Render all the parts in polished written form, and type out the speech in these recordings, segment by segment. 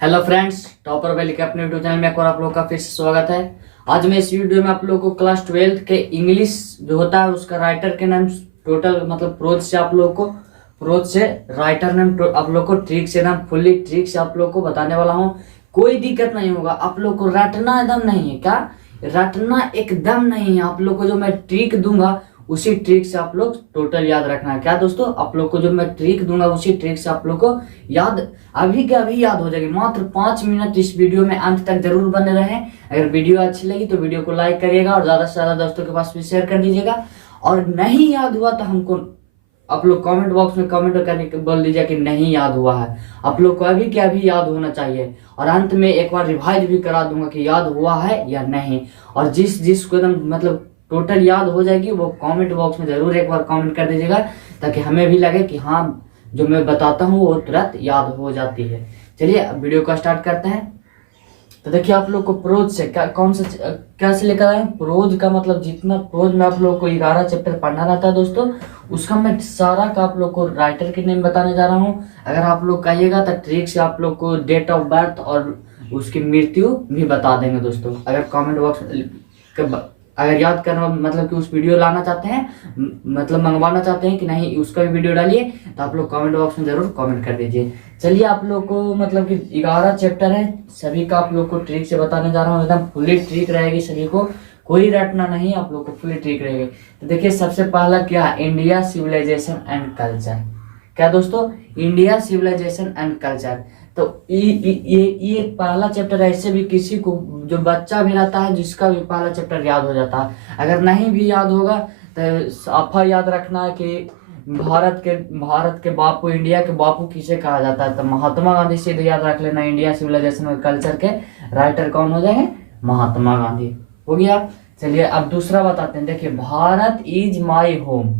Hello friends, topper valley के अपने YouTube channel में एक और आप लोगों का फिर से स्वागत है। आज मैं इस वीडियो में आप लोगों को क्लास 12 के इंग्लिश जो होता है उसका राइटर के नाम टोटल मतलब प्रोज से आप लोगों को प्रोज से राइटर नाम आप लोग को ट्रिक से नाम फुल्ली ट्रिक से आप लोग को बताने वाला हूँ। कोई दिक्कत नहीं होगा, आप लोग को रटना एकदम नहीं है। क्या रटना एकदम नहीं है, आप लोग को जो मैं ट्रिक दूंगा उसी ट्रिक से आप लोग टोटल याद रखना है। क्या दोस्तों, आप लोग को जो मैं ट्रिक दूंगा उसी ट्रिक से आप लोग को याद अभी के अभी याद हो जाएगी। मात्र 5 मिनट इस वीडियो में अंत तक जरूर बने रहें। अगर वीडियो अच्छी लगी तो वीडियो को लाइक करिएगा और ज्यादा से ज्यादा दोस्तों के पास भी शेयर कर दीजिएगा। और नहीं याद हुआ तो हमको आप लोग कमेंट बॉक्स में कमेंट करके बोल दीजिए कि नहीं याद हुआ है। आप लोग को अभी के अभी याद होना चाहिए। और अंत में एक बार रिवाइज भी करा दूंगा कि याद हुआ है या नहीं। और जिस जिसको एकदम मतलब टोटल याद हो जाएगी वो कमेंट बॉक्स में जरूर एक बार कमेंट कर दीजिएगा, ताकि हमें भी लगे कि हाँ जो मैं बताता हूँ वो तुरंत याद हो जाती है। चलिए अब वीडियो को स्टार्ट करते हैं। तो देखिए आप लोग को प्रोज से कौन सा क्या से लेकर आए। प्रोज का मतलब जितना प्रोज में आप लोग को 11 चैप्टर पढ़ना रहता है दोस्तों, उसका मैं सारा का आप लोग को राइटर के नेम बताने जा रहा हूँ। अगर आप लोग कहिएगा तो ट्रिक से आप लोग को डेट ऑफ बर्थ और उसकी मृत्यु भी बता देंगे दोस्तों। अगर कमेंट बॉक्स अगर याद करना मतलब कि उस वीडियो लाना चाहते हैं मतलब मंगवाना चाहते हैं कि नहीं उसका भी वीडियो डालिए, तो आप लोग कमेंट बॉक्स में जरूर कमेंट कर दीजिए। चलिए आप लोग को मतलब कि 11 चैप्टर है, सभी का आप लोग को ट्रिक से बताने जा रहा हूँ। एकदम फुली ट्रिक रहेगी, सभी को कोई रटना नहीं, आप लोग को फुली ट्रिक रहेगी। तो देखिए सबसे पहला क्या है, इंडिया सिविलाइजेशन एंड कल्चर। क्या दोस्तों, इंडिया सिविलाइजेशन एंड कल्चर। तो ये पहला चैप्टर ऐसे भी किसी को जो बच्चा भी रहता है जिसका भी पहला चैप्टर याद हो जाता है। अगर नहीं भी याद होगा तो साफा याद रखना है कि भारत के बापू, इंडिया के बापू किसे कहा जाता है। तो महात्मा गांधी सीधे याद रख लेना। इंडिया सिविलाइजेशन और कल्चर के राइटर कौन हो जाएंगे, महात्मा गांधी हो गया। चलिए अब दूसरा बताते हैं। देखिए Bharat is my home.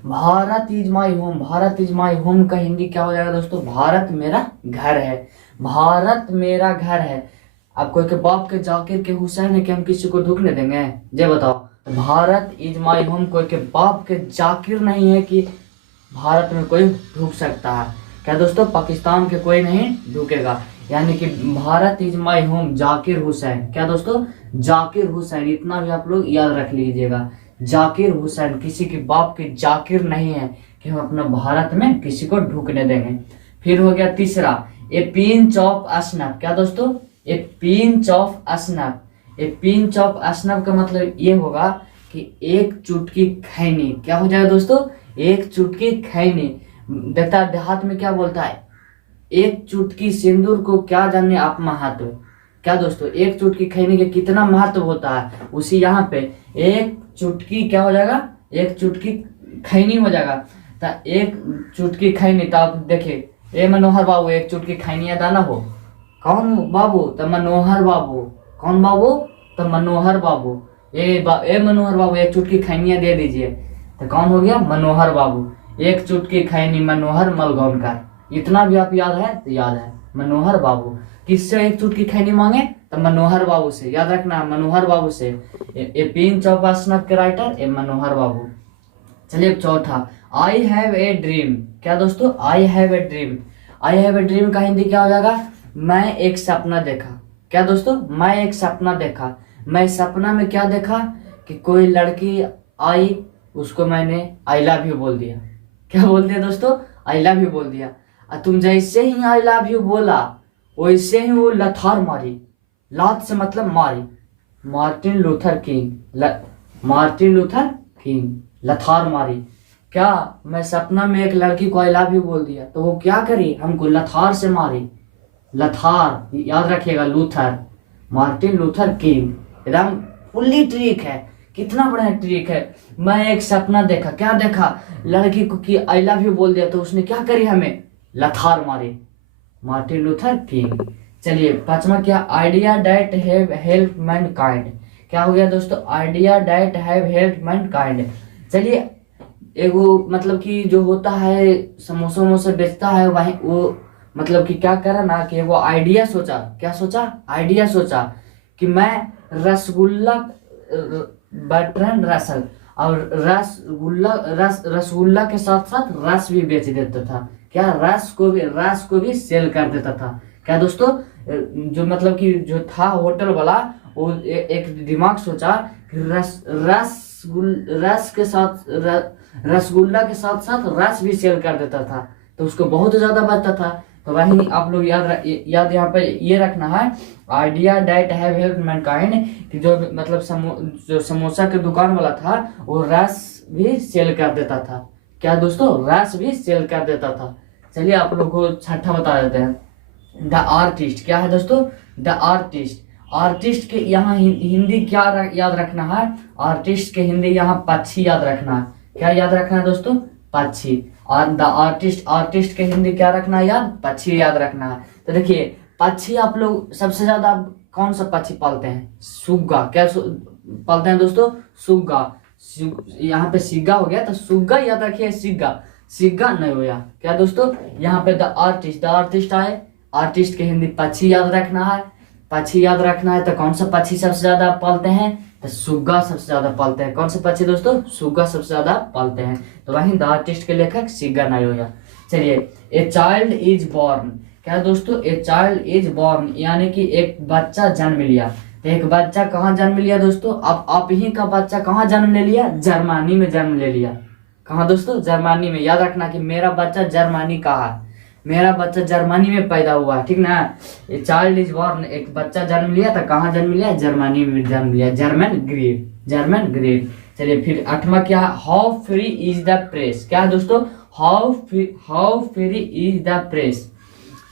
Bharat is my home, Bharat is my home का हिंदी क्या हो जाएगा दोस्तों, भारत मेरा घर है। भारत मेरा घर है। अब कोई के बाप के जाकिर के हुसैन है कि हम किसी को ढूकने देंगे, ये बताओ। तो भारत इज माई होम, कोई के बाप के जाकिर नहीं है कि भारत में कोई ढूक सकता है। क्या दोस्तों, पाकिस्तान के कोई नहीं ढूकेगा। यानी कि Bharat is my home Zakir Hussain. क्या दोस्तों, जाकिर हुसैन, इतना भी आप लोग याद रख लीजिएगा। जाकिर हुसैन, किसी के बाप के जाकिर नहीं है कि हम अपना भारत में किसी को ढूकने देंगे। फिर हो गया तीसरा, ए पिंच ऑफ असनफ। क्या दोस्तों, a pinch of snuff. A pinch of snuff का मतलब ये होगा कि एक चुटकी खैनी। क्या हो जाएगा दोस्तों, एक चुटकी खैनी। देता देहात में क्या बोलता है, एक चुटकी सिंदूर को क्या जाने आप महत्व। क्या दोस्तों, एक चुटकी खैनी के कितना महत्व होता है, उसी यहाँ पे एक चुटकी क्या हो जाएगा, एक चुटकी खैनी हो जाएगा। तो एक चुटकी खैनी, तो आप देखिए ए मनोहर बाबू एक चुटकी खैनिया दाना हो। कौन बाबू, तो मनोहर बाबू। कौन बाबू, तो मनोहर बाबू। ए मनोहर बाबू एक चुटकी खैनिया दे दीजिए, तो कौन हो गया, मनोहर बाबू। एक चुटकी खैनी मनोहर मलगौनकर। इतना भी आप याद है तो याद है, मनोहर बाबू। किससे एक चुटकी खैनी मांगे, तो मनोहर बाबू से। याद रखना, मनोहर बाबू से। ए पिंच ऑफ असनफ के राइटर ए मनोहर बाबू। चलिए चौथा, आई हैव ए ड्रीम। क्या दोस्तों, I have a dream. I have a dream का हिंदी क्या हो जाएगा, मैं एक सपना देखा। क्या दोस्तों, मैं एक सपना देखा। मैं सपना में क्या देखा कि कोई लड़की आई, उसको मैंने आई लव यू बोल दिया। क्या बोल दिया दोस्तों, आई लव यू बोल दिया। और तुम जैसे ही आई लव यू बोला वैसे ही वो लथार मारी। लात से मतलब मारी। Martin Luther King, Martin Luther King लथार मारी। क्या, मैं सपना में एक लड़की को आई लव यू बोल दिया तो वो क्या करी, हमको लथार से मारी। लथार याद रखिएगा, लूथर, मार्टिन लूथर किंग। एकदम फुल्ली ट्रिक है, कितना बड़ा ट्रिक है। मैं एक सपना देखा, क्या देखा, लड़की को कि आई लव यू बोल दिया तो उसने क्या करी, हमें लथार मारी। Martin Luther King. चलिए पांचवा क्या, idea that have help mankind. क्या हो गया दोस्तों, idea that have help mankind. चलिए एगो मतलब कि जो होता है समोसा वमोसा बेचता है वही वो मतलब कि क्या करा ना कि वो आइडिया सोचा। क्या सोचा, आइडिया सोचा कि मैं रसगुल्ला बर्ट्रैंड रसल और रसगुल्ला के साथ साथ रस भी बेच देता था। क्या, रस को भी सेल कर देता था। क्या दोस्तों, जो मतलब कि जो था होटल वाला, वो एक दिमाग सोचा कि रस के साथ रसगुल्ला के साथ साथ रस भी सेल कर देता था, तो उसको बहुत ज्यादा बचता था। तो वही आप लोग याद यहाँ पे ये रखना है, idea that have helped Mankind, कि जो मतलब जो समोसा के दुकान वाला था वो रस भी सेल कर देता था। क्या दोस्तों, रस भी सेल कर देता था। चलिए आप लोग को छठा बता देते हैं। द आर्टिस्ट क्या है दोस्तों, द आर्टिस्ट। आर्टिस्ट के यहाँ हिंदी क्या याद रखना है, आर्टिस्ट के हिंदी यहाँ पक्षी याद रखना है। क्या याद रखना है दोस्तों, पक्षी। और द आर्टिस्ट, आर्टिस्ट के हिंदी क्या रखना है याद, पक्षी याद रखना है। तो देखिए पक्षी आप लोग सबसे ज्यादा कौन सा पक्षी पालते हैं, सुग्गा। क्या पालते हैं दोस्तों, सुग्गा। यहाँ पे सिग्गा हो गया तो सुग्गा याद रखिए, सिग्गा सिग्गा नहीं होया। क्या दोस्तों, यहाँ पे द आर्टिस्ट, द आर्टिस्ट आए, आर्टिस्ट के हिंदी पक्षी याद रखना है। पक्षी याद रखना है तो कौन सा पक्षी सबसे ज्यादा पालते हैं, तो सुग्गा सबसे ज्यादा पालते हैं। कौन से पक्षी दोस्तों, सुग्गा सबसे ज्यादा पालते हैं। तो वहीं द आर्टिस्ट के लेखक सिग्गा नहीं होया। चलिए, ए चाइल्ड इज बॉर्न। क्या दोस्तों, ए चाइल्ड इज बॉर्न यानी कि एक बच्चा जन्म लिया। तो एक बच्चा कहाँ जन्म लिया दोस्तों, अब आप ही का बच्चा कहाँ जन्म ले लिया, जर्मनी में जन्म ले लिया। कहाँ दोस्तों, जर्मनी में। याद रखना कि मेरा बच्चा जर्मनी का है, मेरा बच्चा जर्मनी में पैदा हुआ, ठीक ना। ये चाइल्ड इज बॉर्न, एक बच्चा जन्म लिया था, कहाँ जन्म लिया, जर्मनी में जन्म लिया, जर्मन ग्रेड, जर्मन ग्रेड। चलिए फिर आठवां क्या है, how free is the press. क्या है दोस्तों, how free is the press.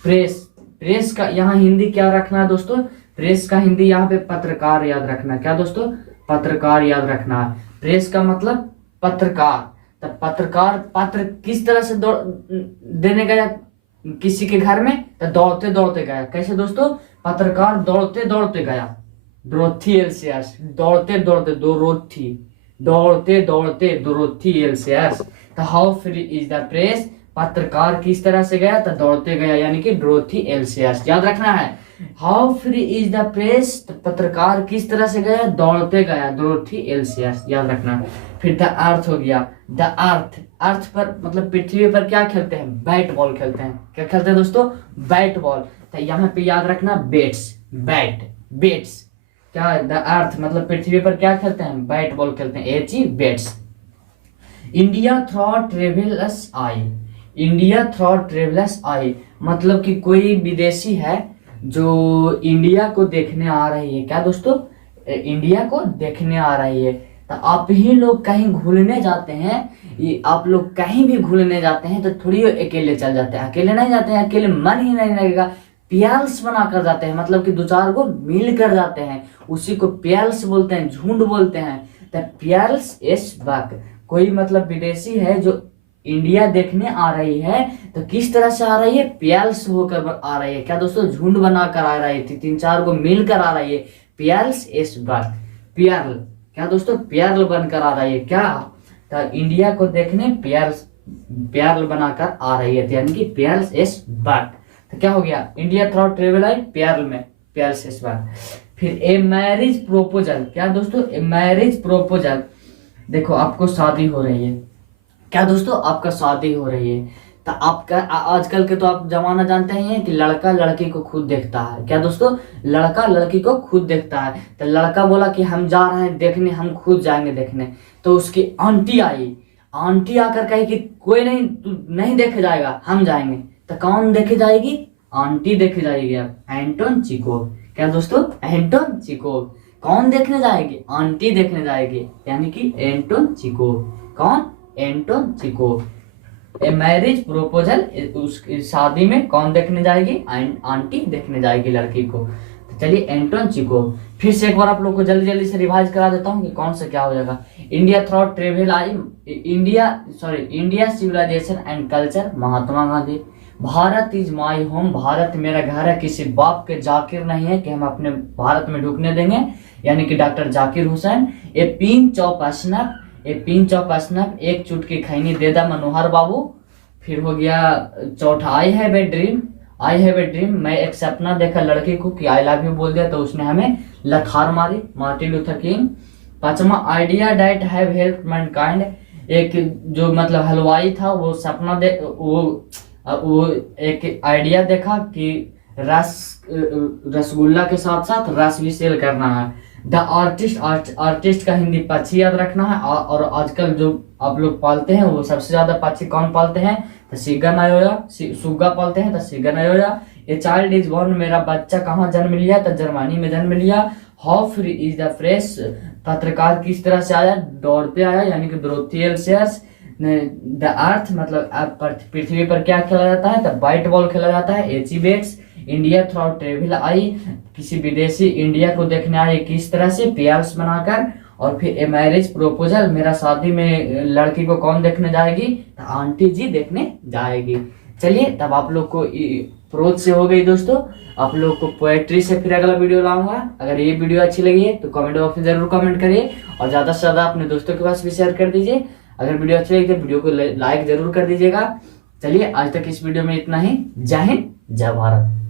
Press, press का यहाँ हिंदी क्या रखना है दोस्तों, प्रेस का हिंदी यहाँ पे पत्रकार याद रखना। क्या दोस्तों, पत्रकार याद रखना है। प्रेस का मतलब पत्रकार। तब पत्रकार पत्र किस तरह से देने गया किसी के घर में, तो दौड़ते दौड़ते गया। कैसे दोस्तों, पत्रकार दौड़ते दौड़ते गया, डोरोथी एल्सियर्स, दौड़ते दौड़ते डोरोथी, दौड़ते दौड़ते डोरोथी एल्सियर्स। तो how free is the press, पत्रकार किस तरह से गया, तो दौड़ते गया, यानी कि डोरोथी एल्सियर्स। याद रखना है, how free is the press, पत्रकार किस तरह से गया, दौड़ते गया, डोरोथी एल्सियर्स। याद रखना। फिर द अर्थ हो गया, द अर्थ, अर्थ पर मतलब पृथ्वी पर क्या खेलते हैं, बैट बॉल खेलते हैं। क्या खेलते हैं दोस्तों, बैट बॉल। तो यहाँ पे याद रखना बैट्स, बैट, बेट्स। क्या, द अर्थ मतलब पृथ्वी पर क्या खेलते हैं, बैट बॉल खेलते हैं, एची बेट्स। इंडिया थ्रॉ ट्रेवलर्स आई, इंडिया थ्रॉ ट्रेवलर्स आई मतलब कि कोई विदेशी है जो इंडिया को देखने आ रही है। क्या दोस्तों, इंडिया को देखने आ रही है। तो आप ही लोग कहीं घूमने जाते हैं, आप लोग कहीं भी घूमने जाते हैं तो थोड़ी अकेले चल जाते हैं, अकेले नहीं जाते हैं, अकेले मन ही नहीं लगेगा, प्याल्स बना कर जाते हैं, मतलब कि दो चार को मिल कर जाते हैं, उसी को प्याल्स बोलते हैं, झुंड बोलते हैं। तो प्याल्स एस बक, कोई मतलब विदेशी है जो इंडिया देखने आ रही है, तो किस तरह से आ रही है, प्याल्स होकर आ रही है। क्या दोस्तों, झुंड बनाकर आ रही थी, तीन चार को मिलकर आ रही है, प्याल्स एस बक, प्याल। क्या दोस्तों, प्याल बनकर आ रही है। क्या, तो इंडिया को देखने प्याल बनाकर आ रही है, यानी कि प्याल्स एस बक। तो क्या हो गया, इंडिया थ्रॉ ट्रेवल आई प्याल में, प्याल्स एस बक। फिर ए मैरिज प्रोपोजल। क्या दोस्तों, ए मैरिज प्रोपोजल, देखो आपको शादी हो रही है। क्या दोस्तों, आपका शादी हो रही है, तो आपका आजकल के तो आप जमाना जानते ही हैं कि लड़का लड़की को खुद देखता है। क्या दोस्तों, लड़का लड़की को खुद देखता है। तो लड़का बोला कि हम जा रहे हैं देखने, हम खुद जाएंगे देखने। तो उसकी आंटी आई, आंटी आकर कही कि कोई नहीं, तू नहीं देखे जाएगा, हम जाएंगे। तो कौन देखे जाएगी, आंटी देखे जाएगी। अब एंटोन चेखव। क्या दोस्तों, एंटोन चेखव। कौन देखने जाएगी, आंटी देखने जाएगी, यानी कि एंटोन चेखव। कौन, Anton Chekhov. A marriage proposal, उस शादी में कौन देखने जाएगी, आंटी देखने जाएगी लड़की को। तो चलिए एंटोन चेखव। फिर से एक बार आप लोग को जल्दी जल्दी से रिवाइज करा देता हूँ कि कौन सा क्या हो जाएगा। India through travel I, India civilisation and culture, Mahatma Gandhi. Bharat is my home, Bharat मेरा घर है, किसी बाप के जाकिर नहीं है कि हम अपने भारत में ढुकने देंगे, यानी कि doctor Zakir Hussain. A pinch of snap, A pinch of snap, एक चुटकी खैनी दे दा मनोहर बाबू। फिर हो गया चौथा, I have a dream, I have a dream, मैं एक सपना देखा लड़की को कि आई लव यू बोल दिया तो उसने हमें लथार मारी, मार्टिन लूथर किंग। पांचवा, idea that have helped Mankind, एक जो मतलब हलवाई था वो सपना वो एक आइडिया देखा कि रसगुल्ला के साथ साथ रस भी सेल करना है। द आर्टिस्ट का हिंदी पक्षी याद रखना है। और आजकल जो आप लोग पालते हैं वो सबसे ज्यादा पक्षी कौन पालते हैं, तो सिगन आयोया, सुग्गा पालते हैं तो सिगन आयोया। ए चाइल्ड इज बोर्न, मेरा बच्चा कहाँ जन्म लिया, तो जर्मनी में जन्म लिया। How free is the fresh, पत्रकार किस तरह से आया, दौड़ते आया, यानी कि ब्रोथियल शेयर्स। द अर्थ मतलब पृथ्वी पर क्या खेला जाता है, तो वाइट बॉल खेला जाता है। एची बेट्स, India throughout travel I, किसी विदेशी इंडिया को देखने आए किस तरह से, पियर्स बनाकर। और फिर ए मैरिज प्रपोजल, मेरा शादी में लड़की को कौन देखने जाएगी, तो आंटी जी देखने जाएगी। चलिए तब आप लोग को प्रोज से हो गई दोस्तों। आप लोग को पोएट्री से फिर अगला वीडियो लाऊंगा। अगर ये वीडियो अच्छी लगी है तो कमेंट बॉक्स में जरूर कमेंट करिए और ज्यादा से ज्यादा अपने दोस्तों के पास भी शेयर कर दीजिए। अगर वीडियो अच्छी लगी तो वीडियो को लाइक जरूर कर दीजिएगा। चलिए आज तक इस वीडियो में इतना ही। जय हिंद, जय भारत।